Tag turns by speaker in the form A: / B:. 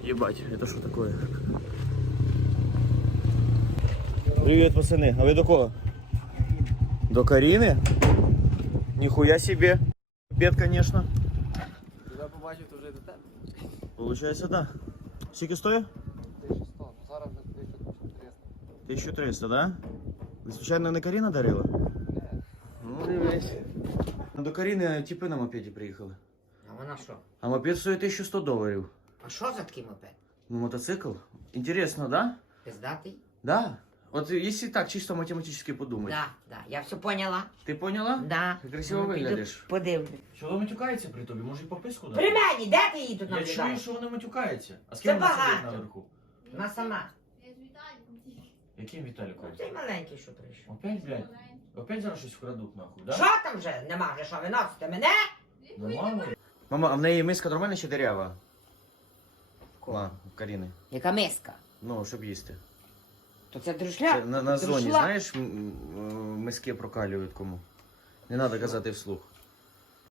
A: Ебать, это что такое? Привет, пацаны. А вы до кого? До Карины? Нихуя себе. Пет, конечно.
B: Тебе побачив, то вже до тебе.
A: Получается, да. Скільки стоїть?
B: 1100, зараз вже 1300.
A: 1300, да? Ви, случайно, не Каріна дарила?
B: Не.
A: Ну, дивись. До Каріни типи на мопеді приїхали.
C: А вона що?
A: А мопед стоїть $1100.
C: А що за такий мопед?
A: Ну, мотоцикл. Интересно, да?
C: Пиздатий?
A: Да. Вот если так чисто математически подумать.
C: Да, да. Я все поняла.
A: Ты поняла?
C: Да.
A: Ти красиво
C: Ну, піду
A: виглядиш.
C: Подивлюсь.
A: Що ви матюкається при тобі? Може і пописку дати?
C: При мені, де ти її тут
A: Я чую,
C: наблюдаєш?
A: що вона матюкається. А з
C: Це
A: ким вона сидить
C: багато.
A: наверху?
C: Вона сама.
D: Я з Віталіком тільки.
A: Яким Віталіком?
C: Ну, цей маленький, що прийшов.
A: Опять, блядь? Опять зараз щось вкрадуть, нахуй, да?
C: Що там вже? Нема вже що, виносите мене?
A: Ну, мама, а в неї миска нормальна чи дирява?
C: Кого?
A: Каріни.
C: Яка миска?
A: Ну, щоб їсти.
C: То це
A: Це
C: друшляк.
A: на зоні, знаєш, миски прокалюють кому. Не треба казати вслух.